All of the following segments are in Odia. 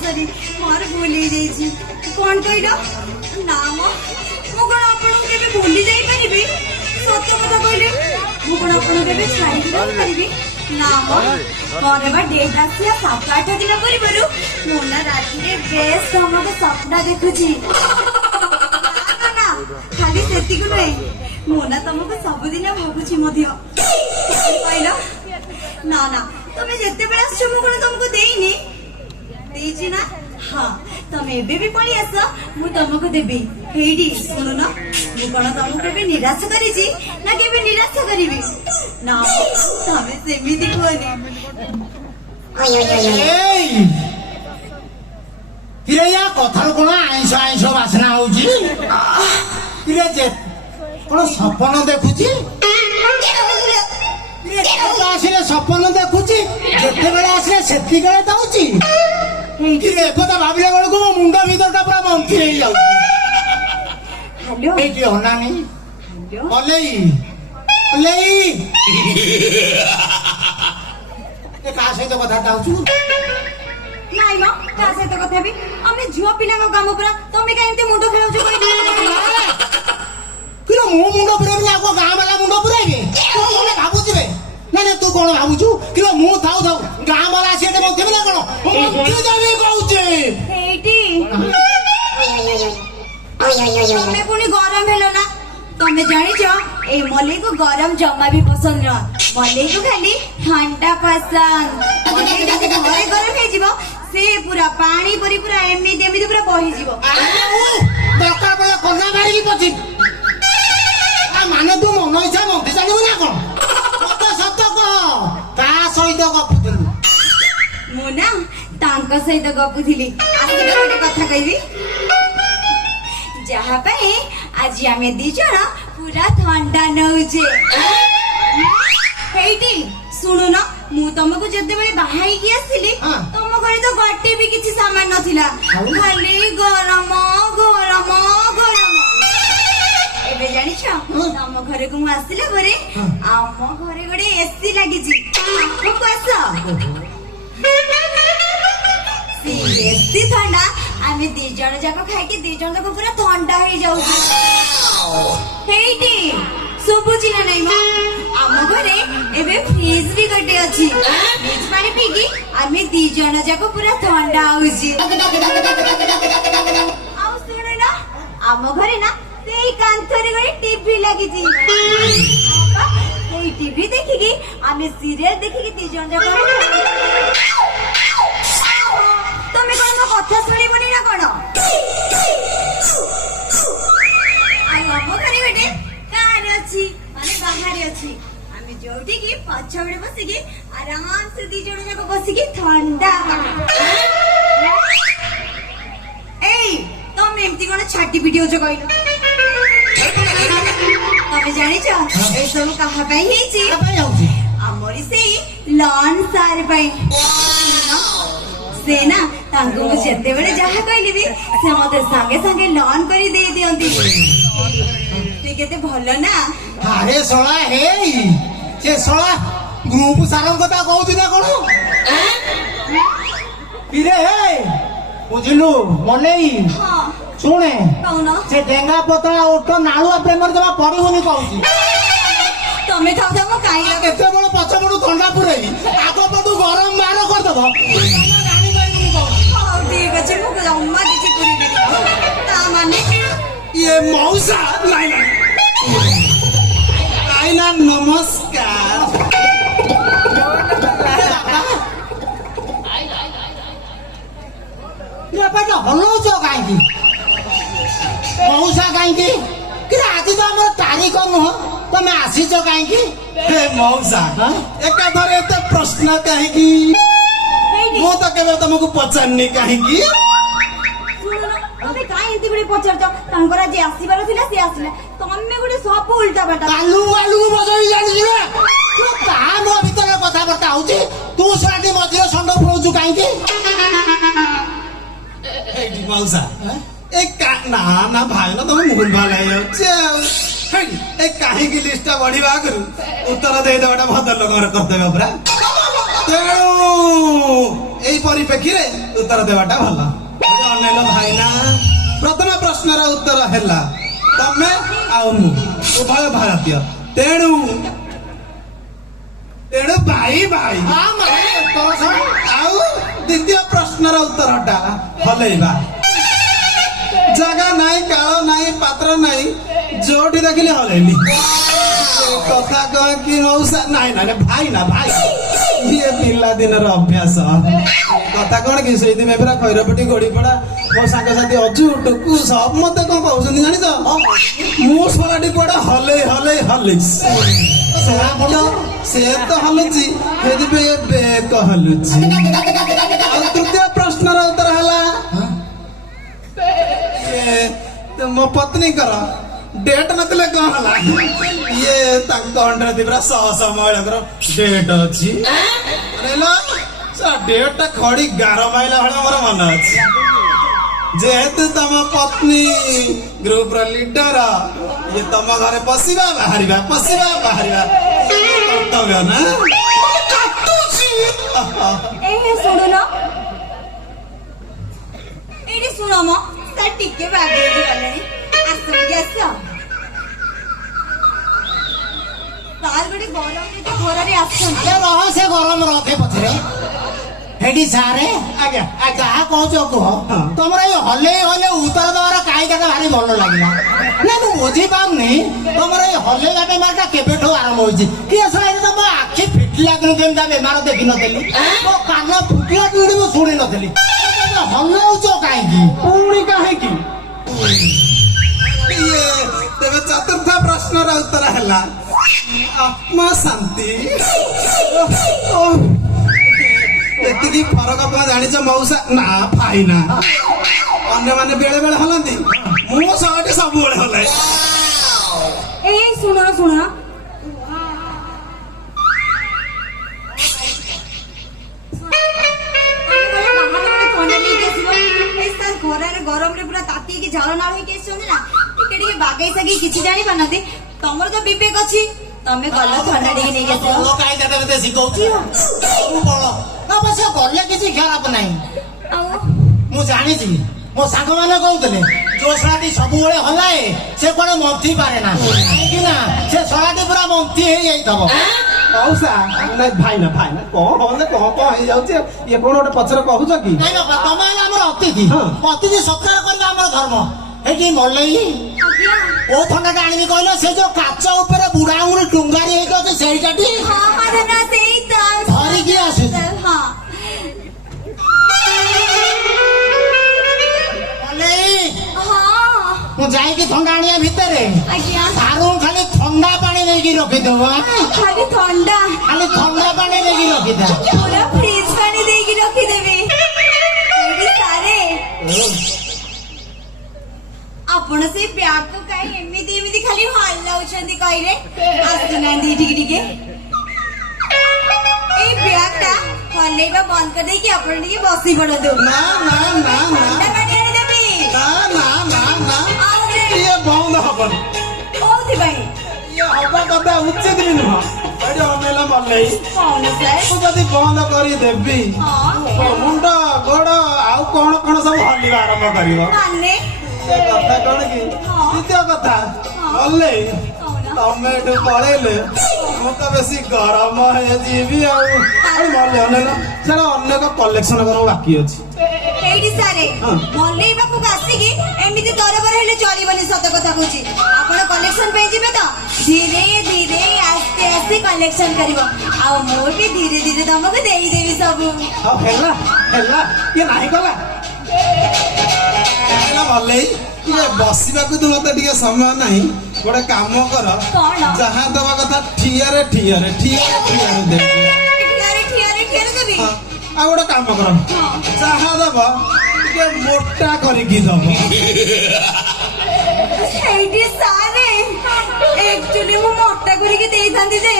सॉरी मोर भूली जाइछि कोन कइलो नाम मु कोन आपन केबे भूली जाई परिबी सत्य कथा कइले मु कोन आपन केबे छाड़ी दिबा परिबी नाम मोर बा डेट आसिया 7-8 दिन परिबरु मोना राती रे बेस हमके सपना देखुछि ना खाली सेति को नै मोना तुमको सब दिन भाबुछि मधियो कइलो ना ना तमे जेते बेला आछो मु कोन तुमको देइनी देइछि ना हाँ तमे एबे भी पड़ी आस मु तुमको देबी हेडी सुनो ना मु कोन तुमको केबे निराश करिछि ना केबे निराश करिबी ना तमे सेमिति कोनी एई किरे या कथार कोन आइंस आइंस वासना होउछि किरे जे कोन सपन देखुछि आसिले सपन देखुछि जेते बेला आसिले सेति बेला दाउछि किरे एकदा भाबिला बेलको मुंड भीतरटा पूरा मंथि हेइ जाउ हेलो एटी अनानी हेलो ओलेई ओलेई ए का सहित कथा दाउछु नाइ म का सहित कथा भी हमने झियो पिला को काम पुरा तमे का एते मुंड खेलाउछु किरे मो मुंड पुरा बिना को गां वाला मुंड पुराइबे तू कोन भाबुछि बे ना तू कोन भाबुछु किरे मु थाउ थाउ गां वाला सेटे मंथि बिना कोन मंथि जाबे कहउछे हेटी तमे पुनी गरम हेलो ना तमे जानि छ ए मले को गरम जम्मा भी पसंद न मले को खाली ठंडा पसंद मले जति घरे गरम हे जिवो से पूरा पानी परी पूरा एमिति एमिति पूरा बही जिवो दरकार पड़े कोना मारी की पछि आ माने तू मन इच्छा मंथि जानिबो ना कोन मत सत्य कह ता सहित गपुथलु मु ना तांका सहित गपुथिली आसे गोटे कथा कहबी जहा पे आज आमे दी जण पूरा ठंडा नउजे हेटी सुनो ना मु तुमको जते बेले बाहाई की आसिली तुम घरे तो गट्टे भी किछि सामान नथिला खाली गरम गरम गरम एबे जानि छ तुम घरे को आसिले घरे आम घरे गोटे एसी लागि छि को आस एसी ठंडा आमे दी जण जाको खाइ के दी जण जाको पूरा ठंडा हे जाउ हेटी सुबुची ना नहीं मा आम घरे एबे फ्रिज भी गटे अछि फ्रिज पानी पीकी आमे दी जण जाको पूरा ठंडा होउची आउ सुनो ना आम घरे ना सेई कांथरे गरे टीवी लागि छि सेई टीवी देखि की आमे सीरियल देखि की दी जण जाको तमे कोन मो कथा सुनी बनी ना कोन आई आम घरे गटे कार अछि माने बाहर अछि आमे जोठी की पछबड़े बसी की आराम से दी जण जाको बसी की ठंडा एई तमे एमती कोन छाटी वीडियो जो कइलो तमे जानि छ ए सब कहा पई हेची हमरी से लॉन सार पई से ना तांको मु जेते बेले जहा कहली भी से मते संगे संगे लॉन करी दे दियंती ते केते भलो ना अरे सोळा हेई से सोळा ग्रुप सारन कथा कहउती ना कोन किरे हे बुझलु मनेई हां सुने कौन से डेंगा पतला ओटो नाळुआ प्रेमर जमा पड़िबोनी कहउती तमे थाउ थाउ काई केते बड़ पछ बड़ ठंडा पुरई आगो पटु गरम मार कर दबो ठीक अछि मु जम्मा किछि पुरी दे ता माने ये मौसा लाइना लाइना नमस्कार ये बेटा हलो जो काई मौसा काई की कि आज तो हमर तारीख न तमे आसीछ काई की हे मौसा एका धरे एते प्रश्न काहे की मो तो केबे तुमको पचारनी काहे की सुनो ना तमे काई एते बडे पचारछ तांकरा जे आसीबार थिला से आसीला तमे गुडे सब उल्टा बाटा आलू आलू बजई जानी रे तो काम ମଉସା ନା ନା ଭାଇ ନା ତମେ ଭୁଲ ଭାଲ ହେଇଯାଉଛି ଆଉ ଏ କାହିଁକି ଲିଷ୍ଟ ଟା ବଢିବା ଆଗରୁ ଉତ୍ତର ଦେଇଦେବାଟା ଭଦ୍ର ଲୋକଙ୍କର କର୍ତ୍ତବ୍ୟ ପୁରା। ତେଣୁ ଏଇ ପରିପ୍ରେକ୍ଷୀରେ ଉତ୍ତର ଦେବାଟା ଭଲ। ଅନେଇଲ ଭାଇନା, ପ୍ରଥମ ପ୍ରଶ୍ନର ଉତ୍ତର ହେଲା ତମେ ଆଉ ମୁଁ ଉଭୟ ଭାରତୀୟ, ତେଣୁ ତେଣୁ ଭାଇ ଭାଇ। ଆଉ ଦ୍ୱିତୀୟ ପ୍ରଶ୍ନର ଉତ୍ତରଟା ହଲେଇବା। ଜାଗା ନାହିଁ, କାଳ ନାହିଁ, ପାତ୍ର ନାହିଁ, ଯୋଉଠି ଦେଖିଲେ ହଲେଇଲି। କଥା କହ କି ମଉସା? ନାଇଁ ନାଇଁ ଭାଇ ନା ଭାଇ, ଇଏ ପିଲାଦିନର ଅଭ୍ୟାସ। କଥା କଣ କି ସେଇଥିପାଇଁ ପୁରା ଖୈରପଟି ଗୋଡିପଡା ମୋ ସାଙ୍ଗସାଥି ଅଜୁ ଟୁକୁ ସବୁ ମତେ କଣ କହୁଛନ୍ତି ଜାଣିଛ? ମୁଁ ଶଳାଟି କୁଆଡେ ହଲେଇ ହଲେଇ ହଲେଇଛି। ସେ ତ ହଲୁଛି, ସେଥିପାଇଁ ଏବେ ହଲୁଛି। ଆଉ ତୃତୀୟ ପ୍ରଶ୍ନର ଉତ୍ତର ହେଲା ମୋ ପତ୍ନୀଙ୍କର ଡେଟ୍ ନଥିଲେ କଣ ହେଲା? ଇଏ ତାଙ୍କ ଅଣ୍ଡରେ ପୁରା 100 ମହିଳାଙ୍କର ଡେଟ୍ ଅଛି। ଡେଟ୍ ଟା ଖଡି ଗାର ମାଇଲା ଭଳିଆ ମୋର ମନେ ଅଛି। ଯେହେତୁ ତମ ପତ୍ନୀ ଗ୍ରୁପ ର ଲିଡର, ଇଏ ତମ ଘରେ ପଶିବା ବାହାରିବା କର୍ତ୍ତବ୍ୟ ନା? ଶୁଣୁନ ଏଇଠି ଶୁଣ ମ ତାର ଟିକେ ବାଗେଇକି ଗଲେଣି। ଆସ ଆସ, ତାର ଗୋଟେ ଗରମରେ ତ ଘରରେ ଆସୁଛନ୍ତି। ରହ ସେ ଗରମ ରଖେ ପଛରେ। ହେଠି ସାରେ ଆଜ୍ଞା ଯାହା କହୁଛ କୁହ। ତମର ଏଇ ହଲେଇ ହଲେଇ ଉତ୍ତର ଦେବାର କାଇଦାଟା ଭାରି ଭଲ ଲାଗିଲା। ନା ମୁଁ ବୁଝିପାରୁନି ତମର ଏଇ ହଲେଇବା ବେମାରଟା କେବେଠୁ ଆରମ୍ଭ ହୋଇଛି? କିଏ ଶୁଣିଲି ତମ ଆଖି ଫିଟିଲା ଦିନୁ କେମିତି ବେମାର ଦେଖିନଥିଲି, ମୋ କାନ ଫୁଟିଲା ଦିନୁ ମୁଁ ଶୁଣି ନଥିଲି। ହଲଉଛ କାହିଁକି? ପୁଣି କାହିଁକି? ତେବେ ଚତୁର୍ଥ ପ୍ରଶ୍ନର ଉତ୍ତର ହେଲା ଆତ୍ମା ଶାନ୍ତି। ଏତିକି ଫରକ କଣ ଜାଣିଛ ମଉସା? ନା ଭାଇନା, ଅନ୍ୟମାନେ ବେଳେ ବେଳେ ହଲନ୍ତି, ମୁଁ ସହଟି ସବୁବେଳେ ହଲାଏ। ଏଇ ଶୁଣ ଶୁଣ, ଗରମରେ ପୁରା ତାତିକି ଝାଳ ନାଳ ହେଇକି ଆସିଛନ୍ତି ନା, ଟିକେ ଟିକେ ବାଗେଇ ସାଗେଇ କିଛି ଜାଣି ପାରୁନାହାନ୍ତି। ତମର ତ ବିବେକ ଅଛି, ତମେ ଗଲ ଥଣ୍ଡା ଟିକେ ନେଇକି ଆସିବ। ଶିଖଉଛି ଗଲେ କିଛି ଖରାପ ନାହିଁ। ଆଉ ମୁଁ ଜାଣିଛି, ମୋ ସାଙ୍ଗମାନେ କହୁଥିଲେ ଯୋଉ ଶଳାଟି ସବୁବେଳେ ହଲାଏ ସେ କୁଆଡେ ମନ୍ଥି ପାରେ ନା, କାହିଁକି ନା ସେ ଶଳାଟି ପୁରା ମନ୍ଥି ହେଇଯାଇଥିବ। ମଉସା ଭାଇନା କଣ ହେଇଯାଉଛି? ଇଏ କଣ ଗୋଟେ ପଛରେ କହୁଛ କି? ତମେ ଆମର ଅତିଥି, ଅତିଥି ସତ୍କାର କରିବା ଆମର ଧର୍ମ। ଏଠି ମଲେଇ କୋଉ ଥଣ୍ଡାଟା ଆଣିବି କହିଲ? ସେ ଯୋଉ କାଚ ଉପରେ ବୁଢା ଆଙ୍ଗୁଳି ଟୁଙ୍ଗାରି ହେଇକି ଅଛି ସେଇଟାଟି ଧରିକି ଆସୁଛି। ମୁଁ ଯାଇକି ଥଣ୍ଡା ଆଣିବା ଭିତରେ ସାରୁ ଖାଲି ଥଣ୍ଡା ପାଣି ଦେଇକି ରଖିଦବ। ଖାଲି ଥଣ୍ଡା ପାଣି ଦେଇକି ରଖିଦବ, ପୁରା ଫ୍ରିଜ ପାଣି ଦେଇକି ରଖିଦେବି। ଆପଣ ସେଇ ବ୍ୟାଗ କୁ କାଇଁ ଏମିତି ଖାଲି ହଲାଉଛନ୍ତି କହିଲେ? ଆସୁନାହାନ୍ତି ଏଠିକି ଟିକେ। ଏଇ ବ୍ୟାଗ ଟା ହଲେଇବା ବନ୍ଦ କରିଦେଇକି ଆପଣ ଟିକେ ବସି ପଡନ୍ତୁ। ଥଣ୍ଡା ପାଣି ଆଣିଦେବି। ଇଏ ବନ୍ଦ ହବନି। କୋଉଥିପାଇଁ? ଇଏ ହବା କଥା ଉଚିତ ବି ନୁହଁ। ଏଠି ଅନେଇଲ ମଲେଇ, କଣ ସାର୍? ମୁଁ ଯଦି ବନ୍ଦ କରିଦେବି ମୁଣ୍ଡ ଗୋଡ ଆଉ କଣ କଣ ସବୁ ହଲିବା ଆରମ୍ଭ କରିବ। ମାନେ କଥା କଣ କି? ଦ୍ୱିତୀୟ କଥା ମଲେଇ, ତମେ ଏଠୁ ପଳେଇଲେ ମୁଁ ତ ବେଶୀ ଗରମ ହେଇଯିବି। ଆଉ ମଲେ ଅନେଇଲ ସେଟା ଅନେକ କଲେକ୍ସନ କରିବା ବାକି ଅଛି। ଏଇଠି ସାରେ ମଲେଇ ପାଖକୁ ଆସିକି ଏମିତି ତରବର ହେଲେ ଚଳିବନି। ସତ କଥା କହୁଛି, ଆପଣ କଲେକ୍ସନ ପାଇଁ ଯିବେ ତ ଧୀରେ ଧୀରେ ଆସ୍ତେ ଆସ୍ତେ କଲେକ୍ସନ କରିବ। ଆଉ ମୁଁ ବି ଧୀରେ ଧୀରେ ତମକୁ ଦେଇଦେବି ସବୁ। ହେଲା କିଏ ନାହିଁ କଲା? ମଲେଇ ଇଏ ବସିବାକୁ ତ ମତେ ଟିକେ ସମୟ ନାହିଁ। ଗୋଟେ କାମ କର, ଯାହା ଦବା କଥା ଠିଆରେ ଦେବି। ଆଉ ଗୋଟେ କାମ କର, ଯାହା ଦବ ଟିକେ ମୋଟା କରିକି ଦବ। ସେଇଠି ସାରେ एक्चुअली मु मोटा करिके देइथांती जे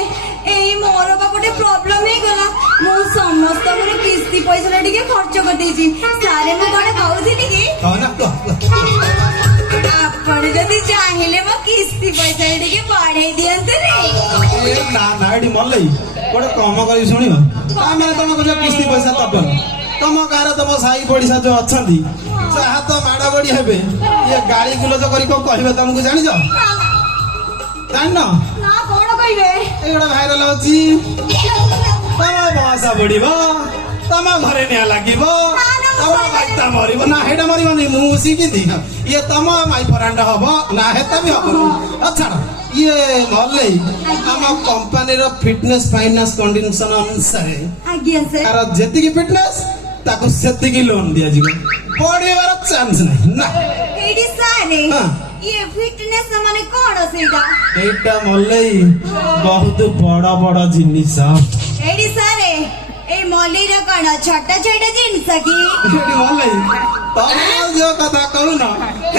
एई मोर बा गोटे प्रॉब्लम हे गला मु समस्त मोर किस्ती पैसा टिके खर्च कर देछि सारे मु कोन कहउथिली कि कह ना कह आपण जदि चाहिले मो किस्ती पैसा टिके बढ़ाई दियंते रे ए ना ना एडी मल्लै गोटे कम करी शुणिब आमे तम कह किस्ती पैसा तब तम गारे तम साई पड़िसा जो अछंती चाहा तो माड़ा बड़ी हेबे ये गाड़ी गुलज करी को कहबे तुमको जानि जा जान ना कोन कहिबे एगोटा भाइराल अछि तम भाषा बढिबो तम घरे निया लागिबो तम बाइता मरिबो ना हेडा मरिबो नि मु सिकि दि ये तम माई फरांडा हबो ना हेता भी हबो अच्छा ये मल्लै हम कंपनी रो फिटनेस फाइनेंस कंडीशन अनुसार आज्ञा से तार जेतिकी फिटनेस ताको सेतिकी लोन दिया जिवो पढिबार चान्स नाही ना एडी साने हाँ। ये फिटनेस माने कोन सेटा एटा मल्लै बहुत बड़ा बड़ा जिनिस एडी सारे ए मल्लीर कोन छोटा छोटा जिनिस की एडी मल्लै तम जो कथा कहू ना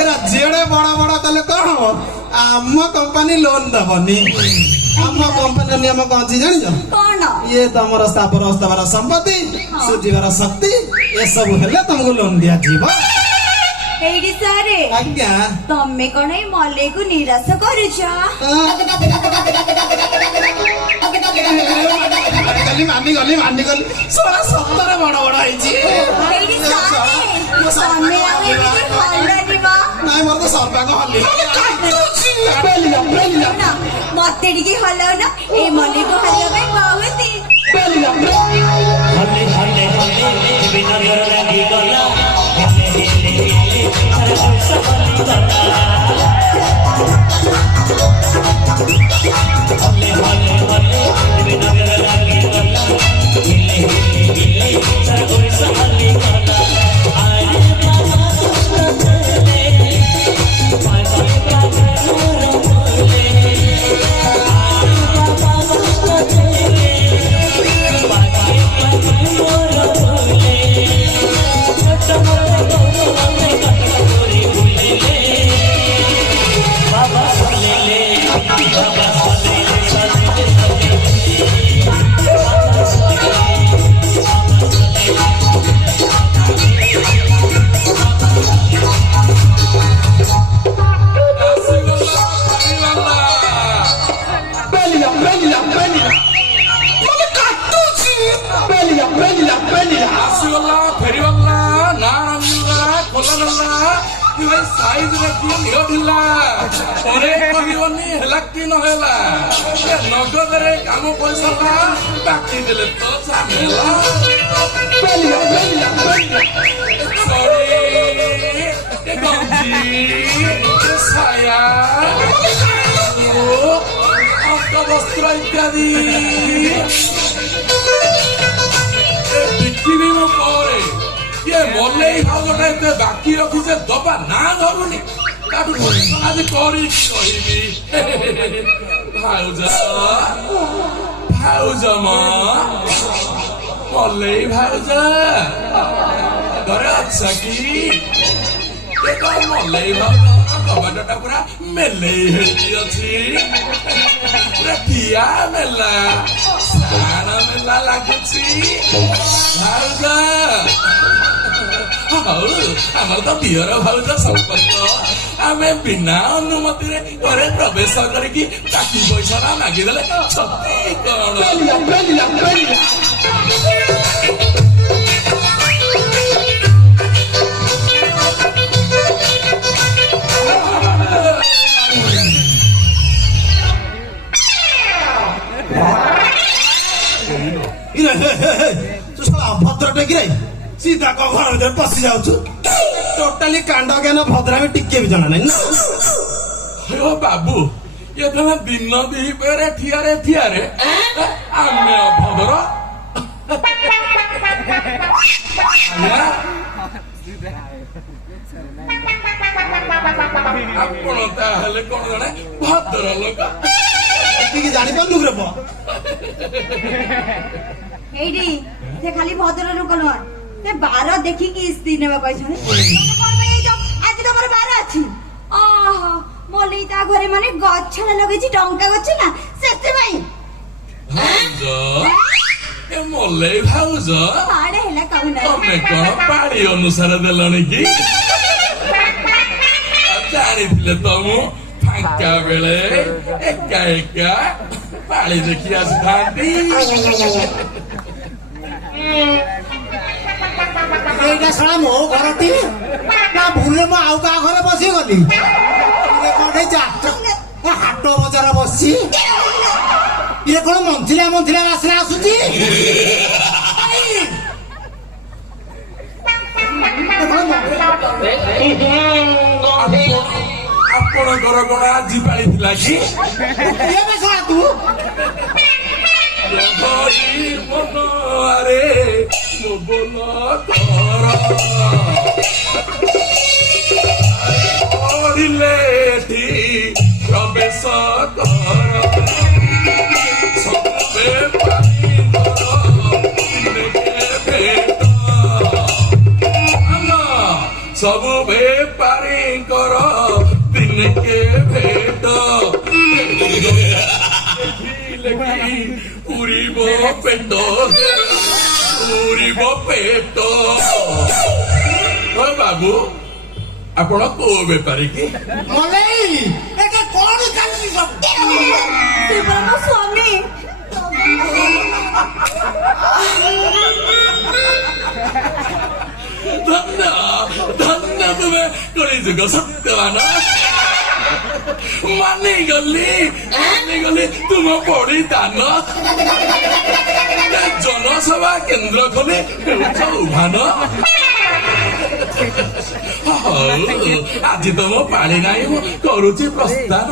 एरा जेडे बड़ा बड़ा तले कोन हो आम कंपनी लोन दबनी आम कंपनी नियम कौन छी जानि जा कोन ये तमर स्थावर अस्थावर संपत्ति सुजीवर शक्ति ये सब हेले तुमको लोन दिया जीव एडी सारे आज्ञा तमे कोन ए मल्ली को निराश करिछ गली मानी गली सोरा सत्तर बड़ा बड़ा आइछि एडी सारे तमे आगे भी हल्ला दिबा नाइ मोर तो सरपांग हल्ली ना मते टिके हल्ला ना ए मल्ली को हल्ला भाई बहुत ही हल्ले हल्ले हल्ले बिना घर लगी गला हल्ले हल्ले हल्ले अरे सब गला हल्ले हल्ले हल्ले बिना घर लगी गला हल्ले हल्ले हल्ले सब गला आरे बाबा चले बाय बाय बाबा बोले आरे बाबा चले ଆସିଗଲା ଫେରିଗଲା ନା ରଙ୍ଗିଲା ଖୋଲା ସାଇଜ ରେ କିଏ ନିଅଥିଲା ପରେ କହିବନି ହେଲା କି ନହେଲା ନଗଦରେ କାମ ପଇସା ବାକି ଦେଲେ ତ ଝାମେଲା ଗଞ୍ଜି ସାୟା ଅଙ୍କ ବସ୍ତ୍ର ଇତ୍ୟାଦି ବିକିବି ପରେ ये मल्लै भाउजटा एते बाकी रखिছে दबा ना धरुनी ताठु आज करी कहबी भाउज भाउज म मल्लै भाउज घरे अच्छा कि देखो मल्लै भाउज कबाटटा पूरा मेलै हेती अछि पूरा ठिया मेला सारा मेला लाଗୁଛି भाउज ଆମର ତ ଦିଅର ଭାଉଜ ସମ୍ପର୍କ ଆମେ ବିନା ଅନୁମତିରେ ଘରେ ପ୍ରବେଶ କରିକି ବାକି ପଇସା ମାଗିଦେଲେ ଛତି କଣ तू साला अभद्र टेकी सीधा को घर भीतर पशि जाऊछु टोटाली कांड ज्ञान भद्रा में टिके भी जाना नहीं हो बाबू ये तमे दिन दिपरे ठियारे आमे अभद्र ଆପଣ ତାହେଲେ କଣ ଜଣେ ଭଦ୍ର ଲୋକ ଜାଣି ପାରୁନୁ ରେ ପୁଅ ଏଇଠି ସେ ଖାଲି ଭଦ୍ର ଲୋକ ନୁହଁ ସେ ବାର ଦେଖିକି ସ୍ତ୍ରୀ ନେବା କହିଛନ୍ତି ଆଜି ତମର ବାର ଅଛି ଓହୋ ମଲେଇ ତା ଘରେ ମାନେ ଗଛଟା ଲଗେଇଛି ଟଙ୍କା ଗଛ ନା ସେଥିପାଇଁ ଭାଉଜ ଏ ମଲେଇ ଭାଉଜ ପାଡେ ହେଲା କହୁନା ତମେ କଣ ପାଳି ଅନୁସାରେ ଦେଲଣି କି ଜାଣିଥିଲେ ତ ମୁଁ ଫାଙ୍କା ବେଳେ ଏକା ଏକା ପାଳି ଦେଖି ଆସିଥାନ୍ତି ଏଇଟା ଶଳା ମୋ ଘରଟି ନା ଭୁଲରେ ମୁଁ ଆଉ କାହା ଘରେ ବସିଗଲି କଣ ଯାତ୍ରା ହାଟ ବଜାର ବସିଛି ଇଏ କଣ ମନ୍ଥିଲା ମନ୍ଥିଲା ବାସରେ ଆସୁଛି ଆପଣଙ୍କର କଣ ଆଜି ପାଳି ଥିଲା କି ତୁ ହରି ମନ ଆରେ ମୋ ବୋଲ ତୋର କରିଲେ ଏଠି ପ୍ରବେଶ କର ସବୁବେ ପାଣି ସବୁ ବେପାରୀଙ୍କର ଦିନକେ ଭେଟ ଦେଖିଲେ କି ପୁରିବ ପେଟ ପୁରିବ ପେଟ ହଁ ବାବୁ ଆପଣ କୋଉ ବେପାରୀ କି ମଲେଇ ଏଟା କଣ ଚାଲିଛି ସବୁ ସେ ପରା ମୋ ସ୍ୱାମୀ ଧନ୍ୟ ଧନ୍ୟ ତୁମେ କଳିଯୁଗ ସତ୍ୟବାନ ମାନିଗଲି ତୁମ ପରିଦାନ ଜନସଭା କେନ୍ଦ୍ର ଖୋଲି ହେଉଛ ଉଭାନ ହଉ ଆଜି ତମ ପାଳି ନାହିଁ ମୁଁ କରୁଛି ପ୍ରସ୍ଥାନ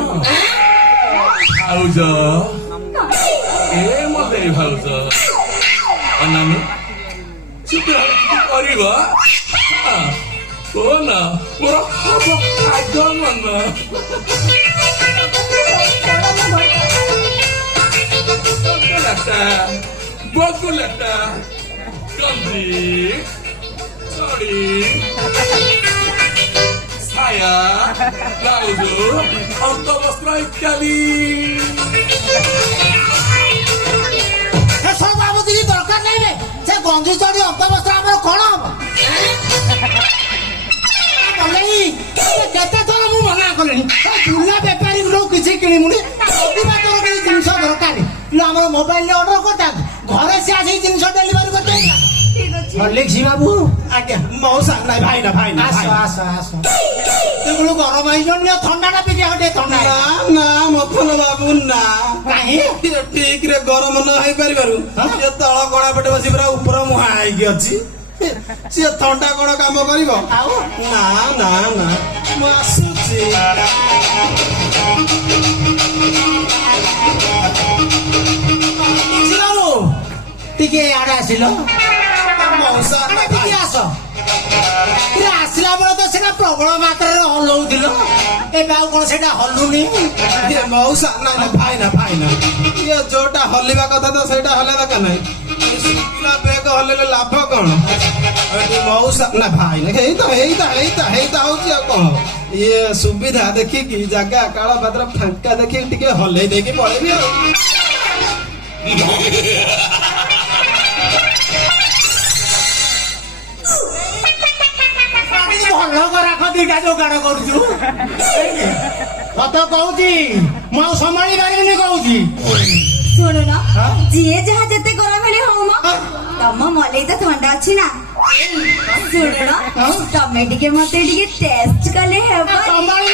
ଭାଉଜ ଏ ମତେ ଭାଉଜ ଅନାମୀ ଶୀଘ୍ର କରିବ କଣ ମୋର ଆଗ ମନ ବକୁଲଟା ଗଞ୍ଜି ଚଡ଼ି ছায়া ব্লাউজ অন্তবস্ত্র ইত্যাদি এসব বাবদ কিছু দরকার নাই রে সে গঞ্জি চড়ি অন্তবস্ত্র আমার কଣ হব মলেই কেতে থর ମୁଁ ମନା କଲିଣି ବୁଲା ବେପାରୀ ଲୋକ କିଛି କିଣିବୁନି ଅଧିକା ତୋର କିଛି ଜିନିଷ ଦରକାର କିନ୍ତୁ ଆମର ମୋବାଇଲରେ ଅର୍ଡର କରିଥାନ୍ତୁ ଘରେ ସେ ଆସିକି ଜିନିଷ ଡେଲିଭରି କରିଦେଇଲା ଠିକ ଅଛି ମଲ୍ଲିକ ବାବୁ ଆଜ୍ଞା ମଉସା ନାଇଁ ଭାଇନା ଭାଇନା ଆସ ଆସ ଆସ ସେଗୁলো ଗରମ ହେଇଯିବନି ଥଣ୍ଡାଟା ପିକି ଆଉ ଟିକେ ଥଣ୍ଡା ନା ନା ମଥନ ବାବୁ ନା କାହିଁ ଠିକ ରେ ଗରମ ନ ହେଇପାରିବାରୁ ସିଏ ତଳ ଗଳା ପଟେ ବସି ପୁରା ଉପର ମୁହାଁ ହେଇକି ଅଛି ସିଏ ଥଣ୍ଡା କଣ କାମ କରିବ ଆଉ ନା ନା ନା ମୁଁ ଆସୁଛି ବାବୁ ଟିକେ ଆଡେ ଆସିଲ ମଉସା ଟିକେ ଆସ ଆସିଲା ବେଳେ ତ ସେଟା ପ୍ରବଳ ମାତ୍ରାରେ ହଲଉଥିଲ ଏବେ ଆଉ କଣ ସେଟା ହଲୁନି ମଉସା ନାଇଁ ନା ଭାଇନା ଭାଇନା ଇଏ ଯୋଉଟା ହଲିବା କଥା ତ ସେଇଟା ହଲେ ଦରକାର ନାହିଁ ଶୁଖିଲା ବେଗ ହଲେଲେ ଲାଭ କଣ ମଉସା ନା ଭାଇନା ହେଇତା ହଉଛି ଆଉ କଣ ଇଏ ସୁବିଧା ଦେଖିକି ଜାଗା କାଳ ପାତ୍ର ଫାଙ୍କା ଦେଖିକି ଟିକେ ହଲେଇ ଦେଇକି ପଳେଇବି ଆଉ ଭଲ ଗରାଖ ଦିଟା ଯୋଗାଡ଼ କରୁଛୁ ସତ କହୁଛି ମୁଁ ଆଉ ସମ୍ଭାଳି ପାରିବିନି କହୁଛି ଶୁଣୁନ ଯିଏ ଯାହା ଯେତେ ଗରମ ହେଲେ ହଉ ମ ତମ ମଲେଇ ତ ଥଣ୍ଡା ଅଛି ନା ଶୁଣୁନ ତମେ ଟିକେ ମତେ ଟିକେ ଟେଷ୍ଟ କଲେ ହେବ ସମ୍ଭାଳି